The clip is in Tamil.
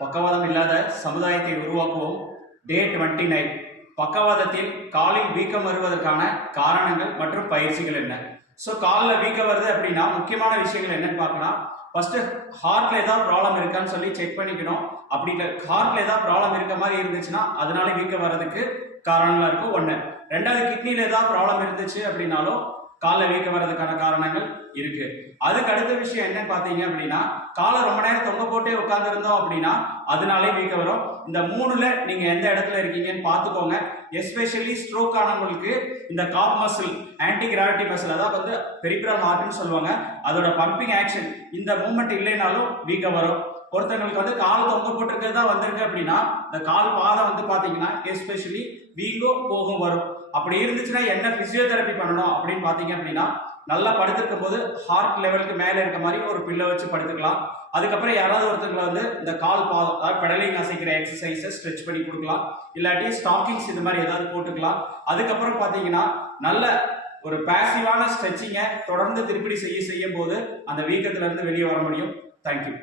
பக்கவாதம் இல்லாத சமுதாயத்தை உருவாக்குவோம். டே டுவெண்ட்டி நைன் பக்கவாதத்தில் காலில் வீக்கம் வருவதற்கான காரணங்கள் மற்றும் பயிற்சிகள் என்ன? ஸோ காலில் வீக்கம் வருது அப்படின்னா முக்கியமான விஷயங்கள் என்னன்னு பார்க்கலாம். ஃபர்ஸ்ட் ஹார்ட்ல ஏதாவது ப்ராப்ளம் இருக்கான்னு சொல்லி செக் பண்ணிக்கணும். அப்படி ஹார்ட்ல ஏதாவது ப்ராப்ளம் இருக்க மாதிரி இருந்துச்சுன்னா அதனால வீக்கம் வர்றதுக்கு காரணங்களா இருக்கும். ஒன்று ரெண்டாவது கிட்னியில் ஏதாவது ப்ராப்ளம் இருந்துச்சு அப்படின்னாலும் காலில் வீக்கம் வர்றதுக்கான காரணங்கள் இருக்கு. அதுக்கு அடுத்த விஷயம் என்னன்னு பார்த்தீங்க அப்படின்னா காலை ரொம்ப நேரம் தொங்க போட்டே உட்காந்துருந்தோம் அப்படின்னா அதனாலே வீக்கம் வரும். இந்த மூணுல நீங்க எந்த இடத்துல இருக்கீங்கன்னு பார்த்துக்கோங்க. எஸ்பெஷலி ஸ்ட்ரோக் ஆனவங்களுக்கு இந்த calf muscle anti gravity muscle அதாவது வந்து பெரிபிரல் ஹார்ட்னு சொல்லுவாங்க. அதோட பம்பிங் ஆக்ஷன் இந்த மூமெண்ட் இல்லைனாலும் வீக்கம் வரும். ஒருத்தங்களுக்கு வந்து கால் தொங்க போட்டிருக்கிறது தான் வந்திருக்கு அப்படின்னா இந்த கால் பாதம் வந்து பார்த்தீங்கன்னா எஸ்பெஷலி வீங்கோ போகும் வரும். அப்படி இருந்துச்சுன்னா என்ன பிசியோதெரப்பி பண்ணணும் அப்படின்னு பார்த்தீங்க அப்படின்னா நல்லா படுத்திருக்கும் போது ஹார்ட் லெவலுக்கு மேலே இருக்க மாதிரி ஒரு பில்லை வச்சு படுத்துக்கலாம். அதுக்கப்புறம் யாராவது ஒருத்தங்களை வந்து இந்த கால் பாதம் அதாவது பெடலிங் அசைக்கிற எக்ஸசைஸை ஸ்ட்ரெச் பண்ணி கொடுக்கலாம். இல்லாட்டி ஸ்டாக்கிங்ஸ் இந்த மாதிரி ஏதாவது போட்டுக்கலாம். அதுக்கப்புறம் பார்த்தீங்கன்னா நல்ல ஒரு பேசிவான ஸ்ட்ரெச்சிங்கை தொடர்ந்து திருப்பி செய்ய செய்யும் போது அந்த வீக்கத்திலிருந்து வெளியே வர முடியும். தேங்க்யூ